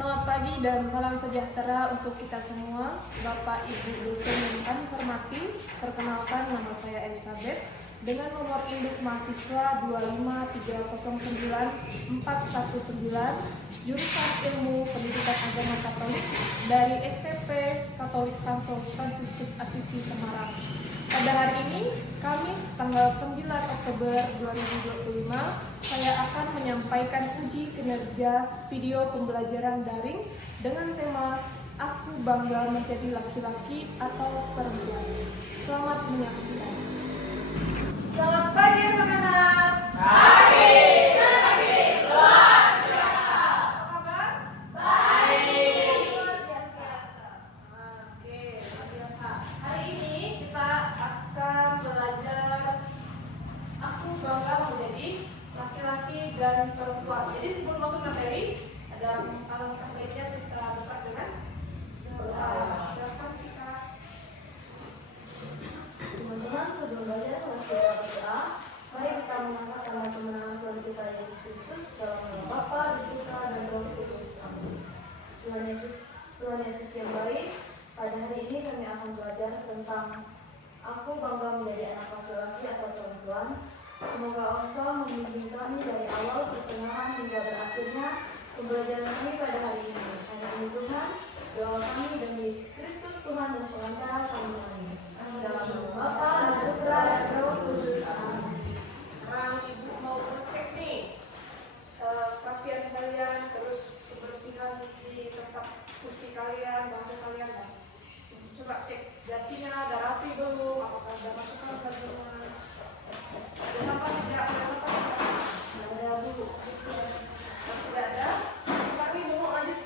Selamat pagi dan salam sejahtera untuk kita semua, Bapak Ibu dosen yang kami hormati. Perkenalkan, nama saya Elizabeth dengan nomor induk mahasiswa 25309-419, jurusan Ilmu Pendidikan Agama Katolik dari STP Katolik Santo Fransiskus Assisi Semarang. Pada hari ini, Kamis tanggal 9 Oktober 2025, saya akan menyampaikan uji kinerja video pembelajaran daring dengan tema Aku Bangga Menjadi Laki-Laki atau Perempuan. Selamat menyaksikan. Selamat pagi anak-anak. Pagi, luar biasa. Apa kabar? Baik. Luar biasa. Oke, luar biasa. Hari ini kita akan belajar Aku Bangga Menjadi Laki-Laki dan Perempuan. Jadi sebelum masuk materi, ada alangkah baiknya kita buka dengan doa. Silakan kita. Teman-teman, sebelum belajar mari kita berdoa. Mari kita mengangkat nama kemenangan Tuhan kita Yesus Kristus dalam nama Bapa dan Putra dan Roh Kudus. Amin. Tuhan Yesus yang baik, pada hari ini kami akan belajar tentang aku bangga menjadi anak laki-laki atau perempuan. Semoga Engkau membimbing kami dari awal pertengahan hingga berakhirnya pembelajaran kami pada hari ini. Hanya ini Tuhan, doa kami dan Yesus Kristus Tuhan dan Pengantar kami. Amin. Dalam nama Bapa dan Putra dan Roh Kudus. Amin. Sekarang Ibu mau cek nih kerapian kalian, terus kebersihan di tempat kursi kalian, bangku kalian. Coba cek dasinya, ada rapi belum, apakah ada masukan ke rumah. Ada apa tidak? Ada apa tidak? Ada Bu. Kalau tidak ada, Pak Ibu mau lanjut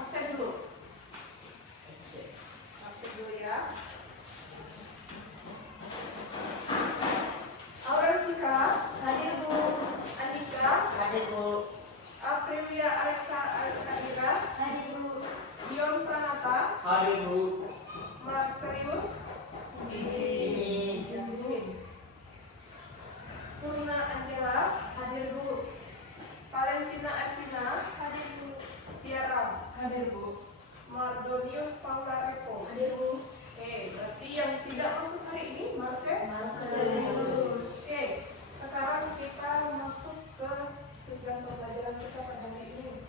absen dulu. Absen dulu ya. Aurelcika, Hadir Bu. Andika, Hadir Bu. Aprilia Alexa Alkandira, Hadir Bu. Dion Pranata, Hadir Bu. Marserius, Di sini. Purna Angela, Hadir Bu. Valentina Arvina, hadir Bu. Tiara, Hadir Bu. Mardonius Panggarepo, Hadir Bu. Oke, berarti yang tidak masuk hari ini Marserius. Oke, sekarang kita masuk ke tujuan pembelajaran kita pada hari ini.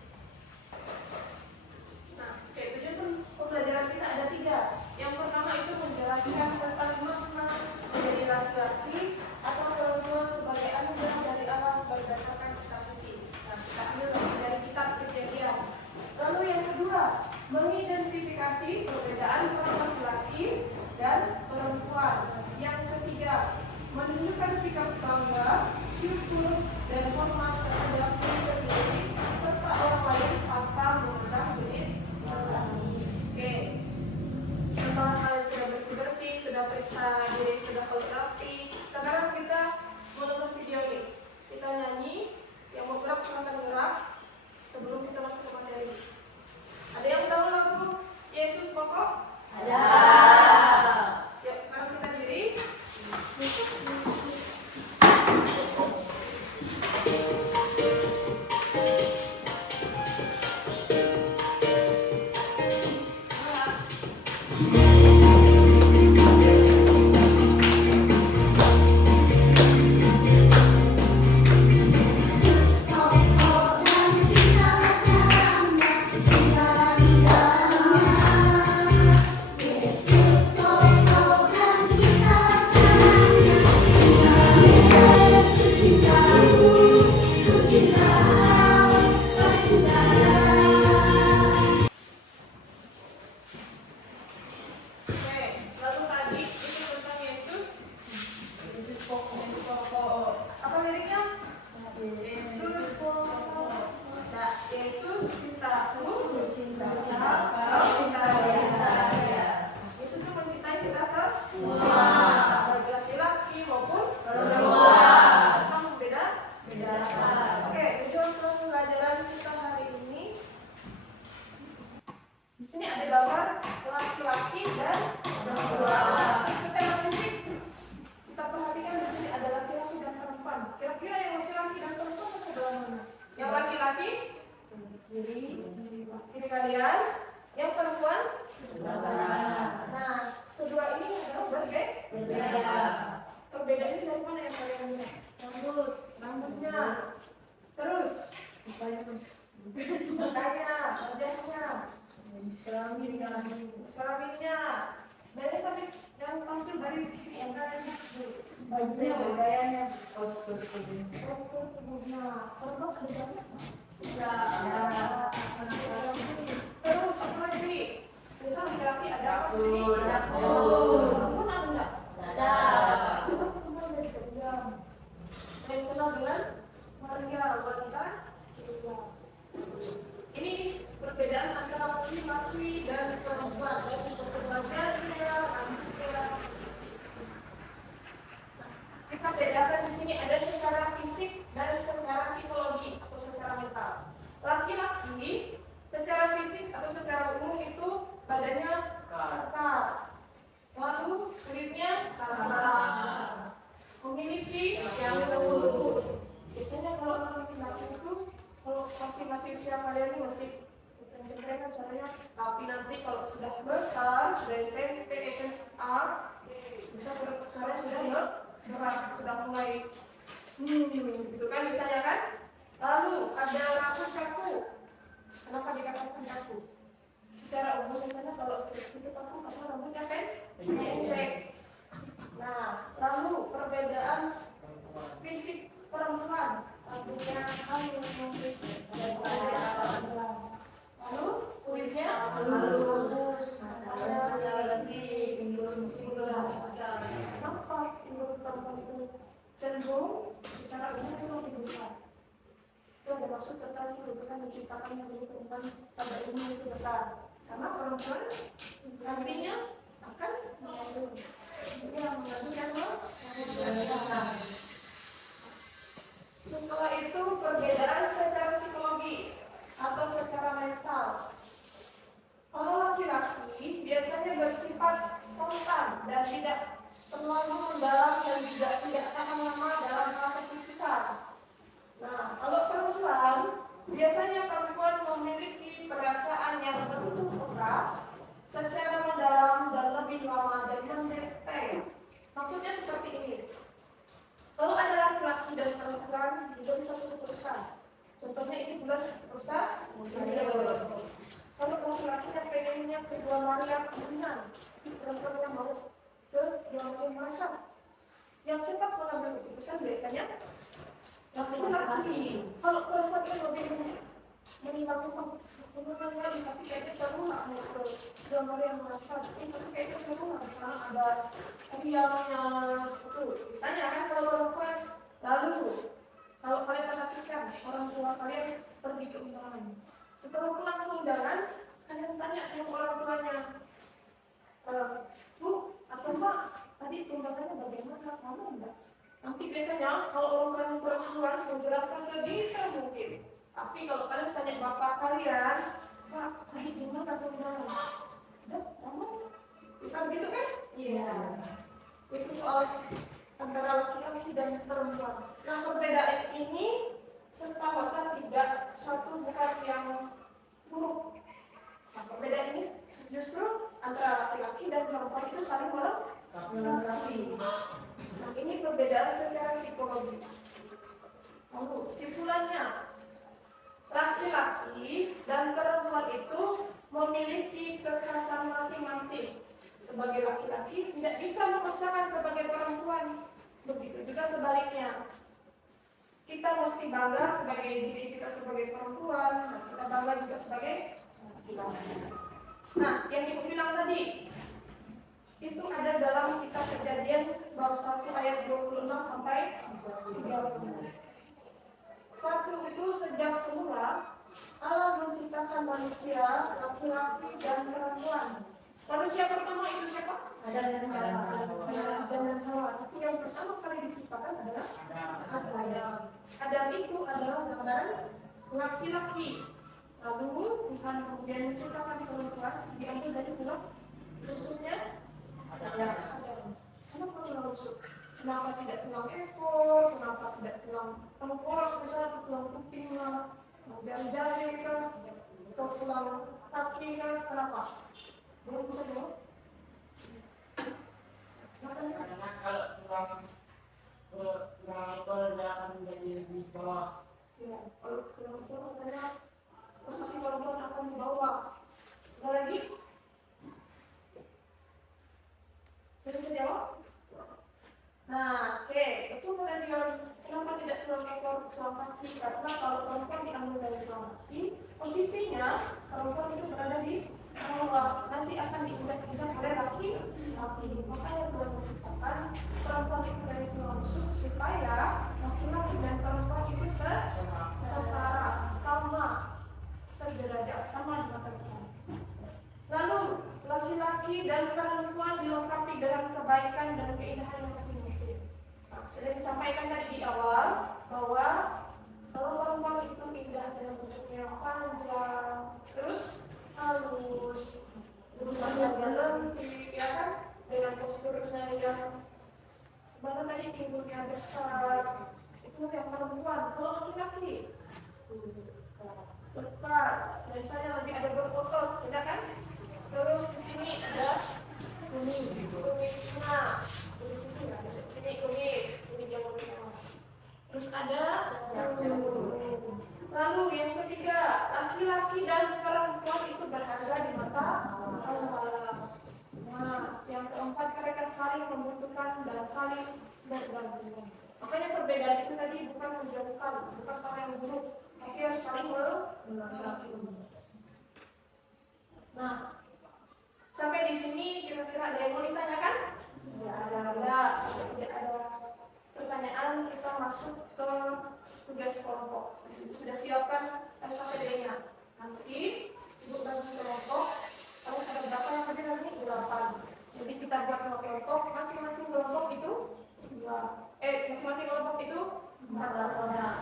Nah, oke, tujuan pembelajaran kita ada 3. Yang pertama itu menjelaskan tentang makna menjadi laki-laki atau perempuan sebagai anugerah dari Allah berdasarkan kitab suci. Nah, kita ambil lagi dari kitab Kejadian. Lalu yang kedua, mengidentifikasi perbedaan antara laki-laki dan perempuan. Yang ketiga, menunjukkan sikap bangga, syukur, dan hormat terhadap diri sendiri serta orang lain tanpa memandang jenis kelamin. Oke, setelah kalian sudah bersih-bersih, sudah periksa diri, sudah rapi, sekarang kita menonton video nih. Kita nyanyi, yang mau gerak silakan gerak sebelum kita masuk ke materi. Ada yang tahu lagu Yesus Pokok? Ada. Yuk, sekarang kita diri. Oke, lalu tadi itu tentang Yesus. Yesus Pokok. Apa liriknya? Yesus Pokok. Nah, Yesus cintaku, cinta kau, cinta dia. Yesus itu mencintai kita semua, baik laki-laki maupun perempuan. Kamu beda? Oke, tujuan pembelajaran kita hari ini. Di sini ada gambar laki-laki dan perempuan. Secara fisik kita perhatikan di sini ada laki-laki dan perempuan. Kira-kira yang laki-laki dan perempuan sebelah mana? Yang laki-laki Kiri kalian. Yang perempuan? Nah, kedua ini adalah berbeda. Perbedaannya dari mana yang kalian lihat? Rambutnya. Terus matanya, wajahnya, selaminya. Dari tadi yang tampil dari sini yang kalian lihat gayanya, postur tubuhnya. Kalau kerjanya sudah. Terus apa lagi? Biasa laki-laki ada apa sih? Perempuan ada nggak? Ada. Yang kenal dengan Maria wanita. Ini perbedaan antara laki-laki dan perempuan. Kita bedakan di sini ada secara fisik dan secara psikologi atau secara mental. Laki-laki secara fisik atau secara umum itu badannya kekar, lalu kulitnya kasar, memiliki yang lembut. Biasanya kalau anak laki-laki itu kalau masih usia kalian ini masih kan suaranya, tapi nanti kalau sudah besar, sudah SMP, SMA, bisa suaranya sudah berat, sudah mulai gitu kan misalnya kan. Lalu ada rambut kaku. Kenapa dikatakan kaku? Secara umum misalnya kalau itu kaku karena rambutnya pendek. Nah, lalu perbedaan fisik perempuan, rambutnya halus, lalu kulitnya halus, matanya lagi kenapa menurut perempuan itu cenderung secara umum itu lebih besar? Itu ada maksud tertentu bukan menciptakan yang lebih perempuan pada umum itu besar, karena perempuan nantinya akan mengandung. Ini yang mengandung kan melahirkan. Setelah itu perbedaan secara psikologi atau secara mental. Kalau laki-laki biasanya bersifat spontan dan tidak terlalu mendalam dan juga tidak tahan lama dalam hal keputusan. Nah, kalau perempuan biasanya perempuan memiliki perasaan yang begitu peka, secara mendalam dan lebih lama dan mendetail. Maksudnya seperti ini. Kalau ada laki-laki dan perempuan menjadi satu keputusan, contohnya ini bulan rusak, kalau laki-laki yang pengennya ke Dua Maria Kuningan, perempuan yang mau ke Dua Maria Masa, yang cepat mengambil keputusan biasanya laki-laki. Kalau perempuan yang lebih menimbang-nimbang, lagi tapi kayaknya seru nggak mau ke Dua Maria Masa, tapi kayaknya seru nggak sekarang ada hadiahnya itu. Misalnya kan kalau perempuan, lalu kalau kalian perhatikan orang tua kalian pergi ke undangan, setelah pulang ke undangan kalian tanya sama orang tuanya, Bu atau Mbak, tadi undangannya bagaimana, kamu enggak? Nanti biasanya kalau orang perempuan menjelaskan sedetail mungkin, tapi kalau kalian tanya bapak kalian, Pak tadi gimana undangan? Kamu bisa begitu kan? Iya. Itu soal antara laki-laki dan perempuan. Nah, perbedaan ini serta-merta tidak suatu bukan yang buruk. Nah, perbedaan ini justru antara laki-laki dan perempuan itu saling melengkapi. Nah, ini perbedaan secara psikologi. Lalu kesimpulannya, laki-laki dan perempuan itu memiliki kekhasan masing-masing. Sebagai laki-laki tidak bisa memaksakan sebagai perempuan. Begitu juga sebaliknya. Kita mesti bangga sebagai diri kita sebagai perempuan, kita bangga juga sebagai laki-laki. Nah, yang ibu bilang tadi itu ada dalam kitab Kejadian bab 1 ayat 26 sampai 30. Satu itu sejak semula Allah menciptakan manusia laki-laki dan perempuan. Manusia pertama itu siapa? Adam dan Hawa. Tapi yang pertama kali diciptakan adalah Adam. Adam itu adalah gambaran laki-laki. Lalu Tuhan kemudian menciptakan perempuan, diambil dari tulang rusuknya Adam. Kenapa tulang rusuk? Kenapa tidak tulang ekor? Kenapa tidak tulang tengkorak misalnya, tulang kuping? Jalan-jalan ke pulau tapi kenapa? Belum bisa jawab? Makanya Karena kalau pulang itu akan menjadi lebih bawah. ya, kalau kelompok makanya posisi kelompok akan di bawah. Ada lagi? Bisa saya jawab? Nah, oke, itu tadi kenapa tidak tulang ekor tulang kaki? Karena kalau kelompok diambil dari tulang kaki, posisinya kelompok itu berada di bawah, nanti akan diinjak-injak oleh laki. Makanya tulang menciptakan kelompok itu dari tulang rusuk supaya laki-laki dan perempuan itu setara, sama, sederajat, sama di mata Tuhan. Lalu laki-laki dan perempuan dilengkapi dengan kebaikan dan keindahan yang masing-masing. Nah, sudah disampaikan tadi di awal bahwa kalau perempuan itu indah dalam bentuknya panjang, terus halus, berubahnya lentik, ya kan, dengan posturnya yang mana tadi pinggulnya besar, itu yang perempuan. Kalau laki-laki tepat, biasanya lagi ada berotot, tidak kan? Terus di sini ada kumisnya, kumis ini nggak bisa, ini kumis, sini jangkutnya. Terus ada lalu yang ketiga, laki-laki dan perempuan itu berharga di mata Allah. Nah, yang keempat mereka saling membutuhkan dan saling bergantung. Makanya perbedaan itu tadi bukan menjauhkan, bukan hal yang buruk, tapi harus saling melengkapi. Nah, sampai di sini kira-kira ada yang mau ditanyakan? Tidak ada. Tidak ada pertanyaan, kita masuk ke tugas kelompok. Ibu sudah siapkan LKPD-nya. Nanti ibu bagi kelompok. Kalau ada berapa yang hadir hari ini? 8. Jadi kita buat kelompok. Masing-masing kelompok itu masing-masing kelompok itu 4 orang.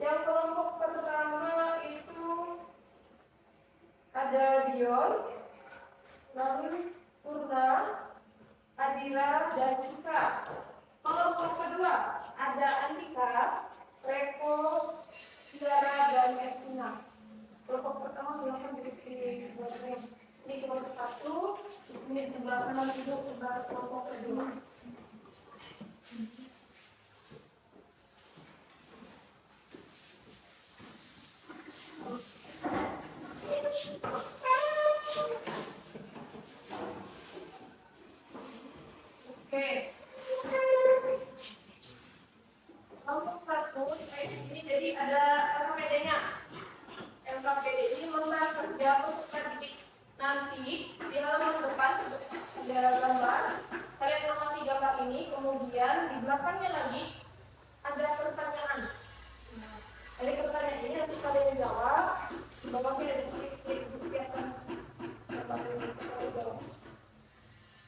Yang kelompok pertama itu ada Dion, lalu Purna, Adila, dan Cika. Kelompok kedua ada Andika, Reko, Tiara, dan Ertina. Kelompok pertama silakan di buat res. Ini kelompok 1, di sini sebelah kanan itu sebelah kelompok kedua. Oke. Kelompok 1 ini jadi ada LKPD-nya. LKPD ini lembar kerja untuk pendidik. Nanti di halaman depan ada gambar. Kalian amati gambar ini, kemudian di belakangnya lagi ada pertanyaan. Ada pertanyaan ini nanti kalian jawab. Bapak tidak disiapkan.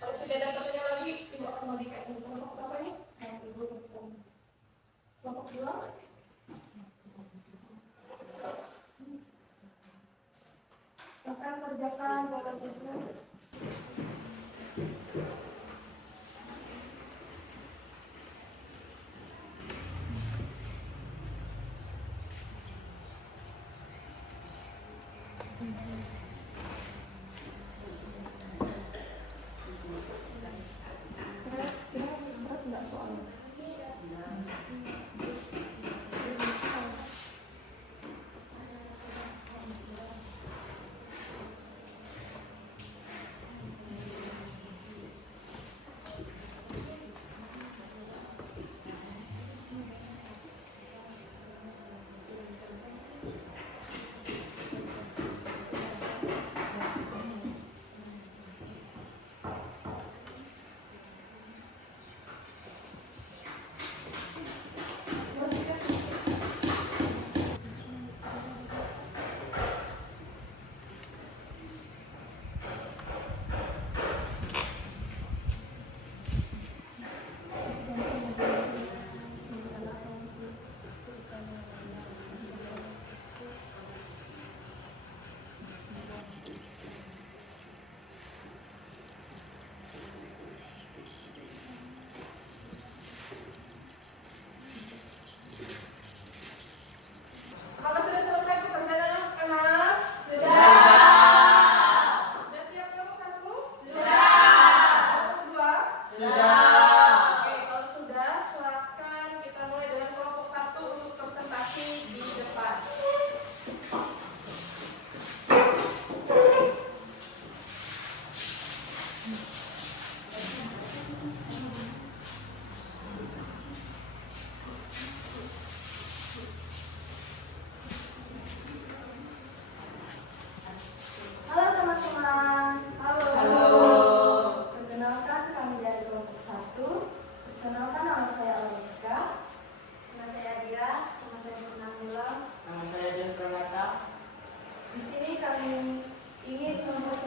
Kalau tidak ada pertanyaan lagi, ibu akan memberikan kelompok berapa ini? Saya ibu kelompok 2. Akan kerjakan dalam itu.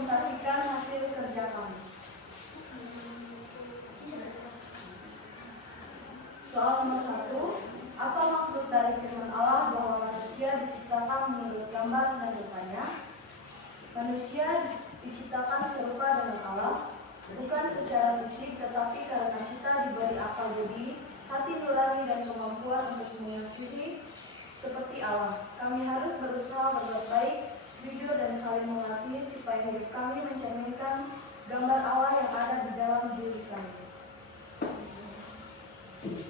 mempresentasikan hasil kerja kami. Soal nomor 1, apa maksud dari firman Allah bahwa manusia diciptakan menurut gambar dan rupanya? Manusia diciptakan serupa dengan Allah, bukan secara fisik, tetapi karena kita diberi akal budi, hati nurani dan kemampuan untuk mengasihi seperti Allah. Kami harus berusaha berbuat baik, jujur dan saling mengasihi supaya hidup kami mencerminkan gambar Allah yang ada di dalam diri kami.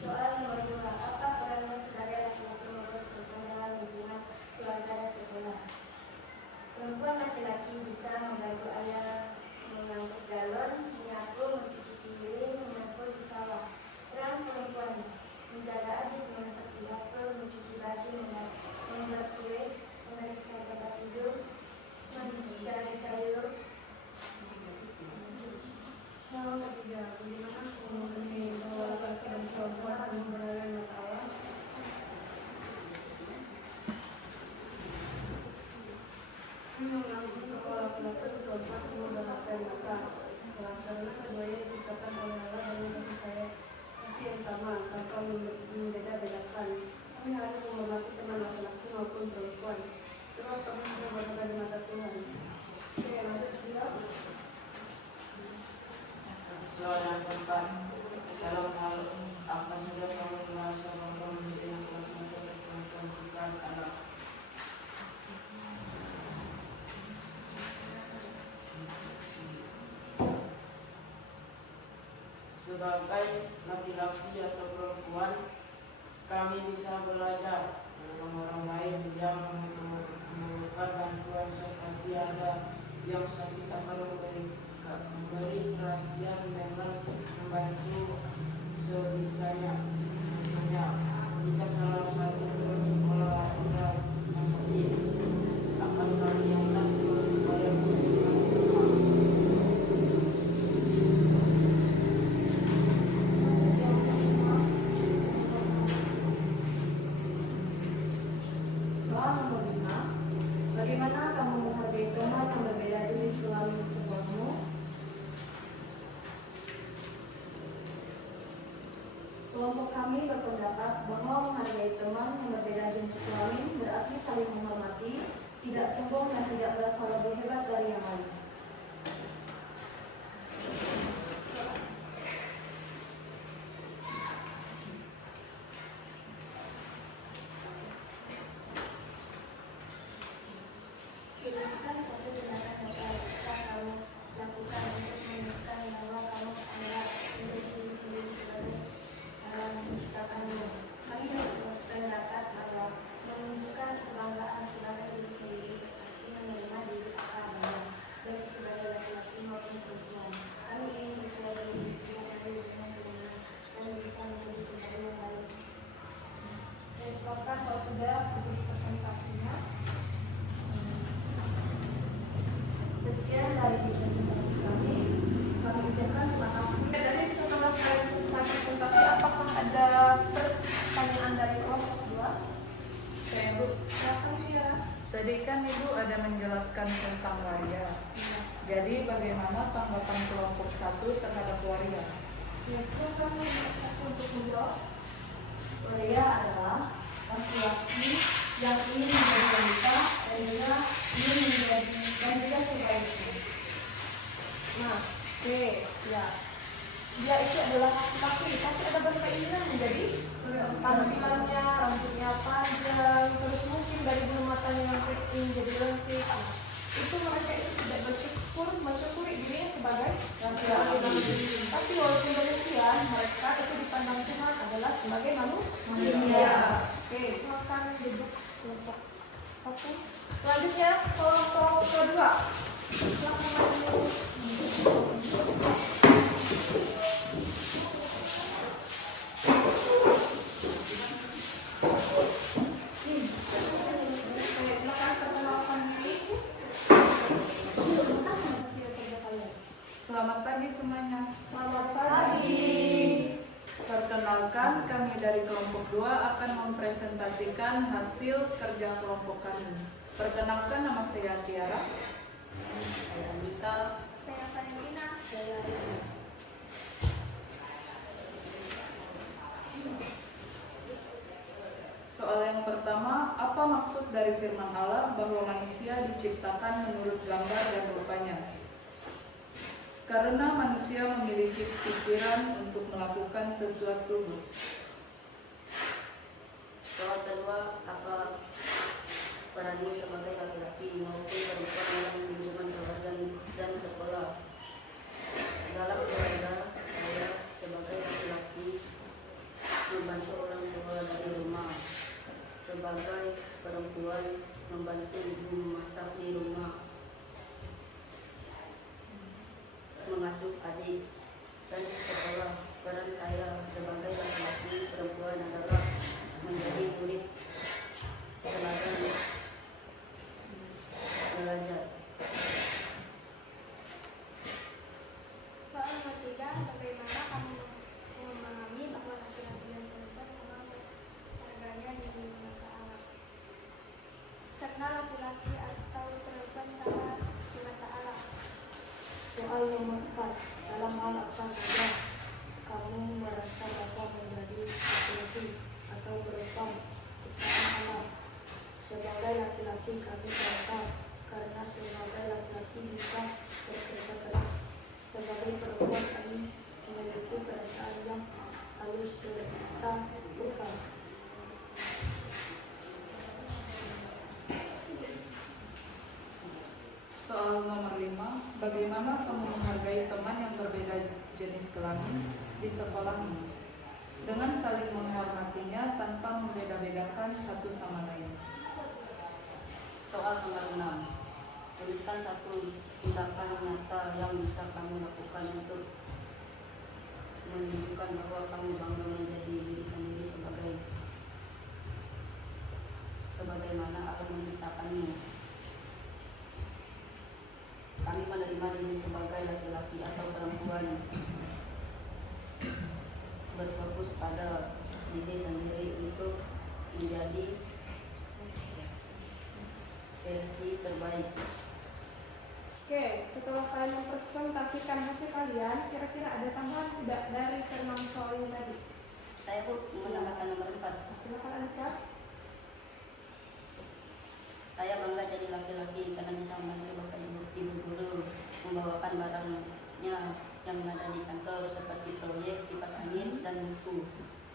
Soal nomor 2, apa peran sebagai laki-laki maupun perempuan dalam hubungan keluarga dan sekolah? Perempuan laki-laki bisa membantu ayah mengangkut galon, menyapu, mencuci piring, menyapu di sawah. Peran perempuan menjaga adik, memasak di dapur, mencuci baju, membuat kue, membereskan tempat tidur, mencari sayur. Soal ketiga, bagaimana mengenai bahwa laki-laki dan perempuan saling berada di mata Allah? Menganggap bahwa laki-laki dan perempuan semua berada di mata Allah karena keduanya diciptakan oleh Allah dan memiliki kasih yang sama tanpa membeda-bedakan. Kami harus menghormati teman laki-laki maupun perempuan sebab kami sudah berada di mata Tuhan. Oke, lanjut juga. Soal yang keempat, dalam hal apa saja kamu merasa bahwa menjadi yang kuasa untuk memperhatikan anak? Sebagai laki-laki atau perempuan, kami bisa belajar dari orang lain yang memerlukan bantuan seperti ada yang sakit akan memberi perhatian dengan membantu sebisanya. Misalnya, jika salah satu teman sekolah ada yang sakit, akan kami undang supaya bisa dibantu. Soal nomor 5, bagaimana kamu menghargai teman yang berbeda jenis kelamin sekolahmu? Kelompok kami berpendapat bahwa menghargai teman yang berbeda jenis kelamin berarti saling menghormati, tidak sombong dan tidak merasa lebih hebat dari yang lain. Jelaskan satu tindakan yang bisa kamu lakukan untuk menunjukkan bahwa kamu adalah untuk diri sendiri sebagai Allah yang menciptakanmu. Kami berpendapat bahwa menunjukkan kebanggaan sebagai diri sendiri berarti menerima diri apa adanya, baik sebagai laki-laki maupun perempuan. Kami ingin percaya diri yang ada hubungan dengan dan bisa menjadi pribadi yang baik. Silakan kalau sudah beri presentasinya. Sekian dari presentasi kami. Kami ucapkan terima kasih. Jadi setelah presentasi, apakah ada pertanyaan dari kelompok 2? Saya Bu, Silakan ya. tadi kan Ibu ada menjelaskan tentang waria. Jadi bagaimana tanggapan kelompok 1 terhadap waria? Ya, silakan satu untuk menjawab. Waria adalah laki-laki yang ingin menjadi wanita dan juga ingin menjadi dan juga sebaliknya. Nah, oke, ya. Dia itu adalah laki-laki, tapi ada berkeinginan menjadi tampilannya, rambutnya panjang, terus mungkin dari bulu matanya yang keriting jadi lentik. Itu mereka itu tidak mensyukuri dirinya sebagai laki-laki. Tapi walaupun demikian, mereka itu dipandang Tuhan adalah sebagai manusia. Oke, silakan duduk kelompok 1. Selanjutnya kelompok kedua. Silakan maju. Silakan perkenalkan diri. Selamat pagi semuanya. Selamat pagi. Perkenalkan, kami dari kelompok 2 akan mempresentasikan hasil kerja kelompok kami. Perkenalkan, nama saya Tiara. Saya Andika. Saya Valentina. Saya Rina. Soal yang pertama, apa maksud dari firman Allah bahwa manusia diciptakan menurut gambar dan rupanya? Karena manusia memiliki pikiran untuk melakukan sesuatu. Soal kedua, apa peranmu sebagai laki-laki maupun perempuan dalam lingkungan keluarga dan sekolah? Dalam keluarga, saya sebagai laki-laki membantu orang tua dari rumah. Sebagai perempuan membantu ibu memasak di rumah, mengasuh adik, dan sekolah. Peran saya sebagai laki-laki perempuan adalah menjadi murid teladan belajar. Soal ketiga, bagaimana kamu memahami bahwa laki-laki dan perempuan sama harganya di mata Allah? Karena laki-laki atau perempuan sama di mata Allah. Soal nomor 4, dalam hal apa saja kamu merasa dapat menjadi laki-laki atau perempuan ciptaan Allah? Sebagai laki-laki kami berkata, karena sebagai laki-laki bisa bekerja keras. Sebagai perempuan kami memiliki perasaan yang halus serta luka. Soal nomor 5, bagaimana kamu menghargai teman yang berbeda jenis kelamin di sekolahmu dengan saling menghormatinya tanpa membeda-bedakan satu sama lain? Soal nomor 6, tuliskan satu tindakan nyata yang bisa kamu lakukan untuk menunjukkan bahwa kamu bangga menjadi diri sendiri sebagaimana Allah menciptakanmu. Kami menerima diri sebagai laki-laki atau perempuan, berfokus pada diri sendiri untuk menjadi versi terbaik. Oke, setelah kalian mempresentasikan hasil kalian, kira-kira ada tambahan tidak dari ke-6 soal ini tadi? Saya Bu menambahkan nomor 4. Silakan Andika. Saya bangga jadi laki-laki karena bisa membantu bapak ibu guru membawakan barangnya yang ada di kantor seperti proyek, kipas angin, dan buku.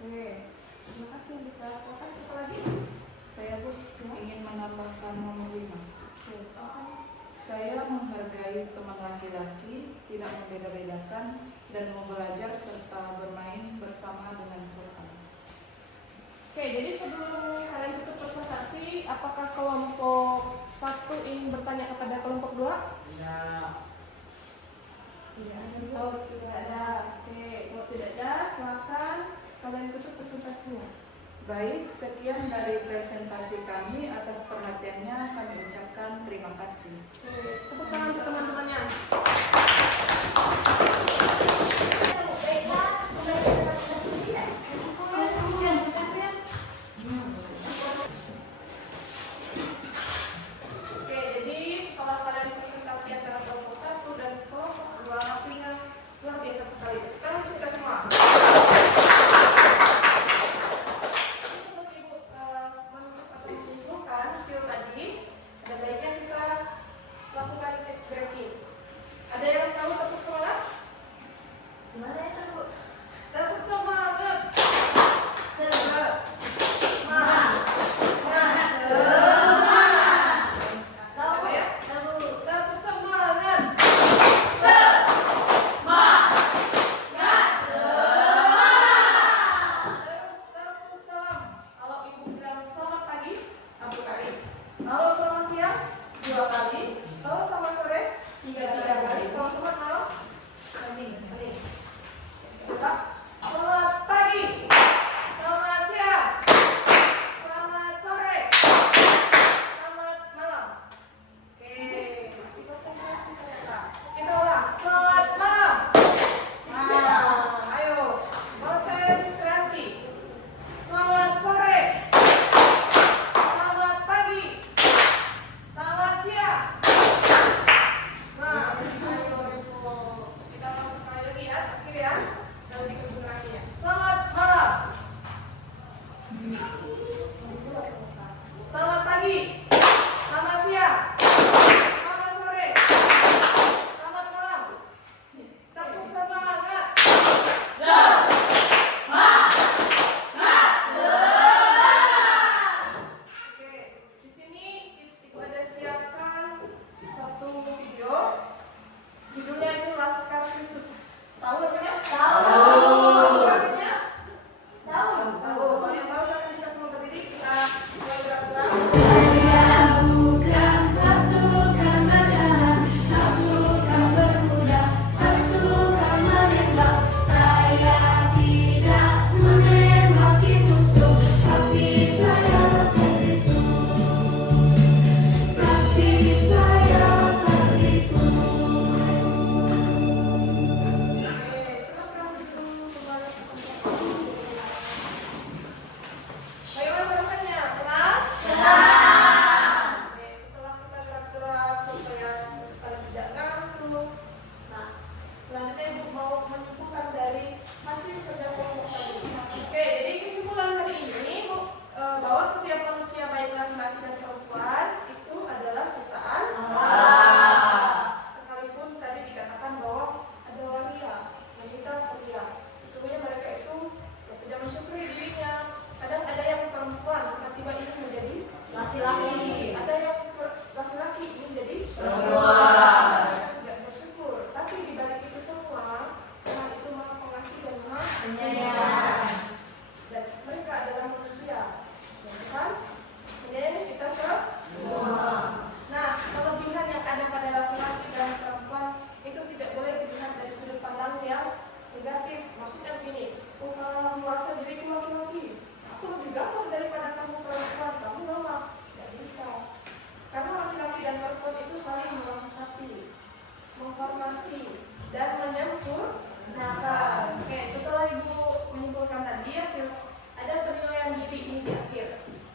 Oke, terima kasih Andika. Silakan siapa lagi? Saya pun ingin menambahkan nomor 5. Oke, silakan. Saya menghargai teman laki-laki, tidak membeda-bedakan, dan mau belajar serta bermain bersama dengan sopan. Oke, jadi sebelum kalian ikut presentasi, apakah kelompok 1 ingin bertanya kepada kelompok 2? Tidak ada. Oh, tidak ada. Oke, kalau tidak ada, silakan kalian tutup presentasinya. Baik, sekian dari presentasi kami. Atas perhatiannya kami ucapkan terima kasih. Oke, tepuk tangan untuk teman-temannya. Oke, jadi setelah kalian presentasi antara kelompok 1 dan kelompok 2, hasilnya luar biasa sekali. Kita kita semua. Seperti Ibu menunjukkan hasil tadi, ada baiknya kita lakukan tes breaking. Ada yang tahu tepuk semangat? Gimana itu, Bu? Tepuk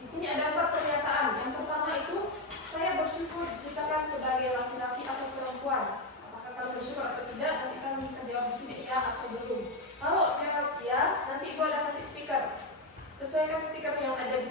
Di sini ada 4 pernyataan. Yang pertama itu, saya bersyukur diciptakan sebagai laki-laki atau perempuan. Apakah kalian bersyukur atau tidak? Nanti kalian bisa jawab di sini iya atau belum. Kalau jawab iya, nanti Ibu ada kasih stiker. Sesuaikan stiker yang ada di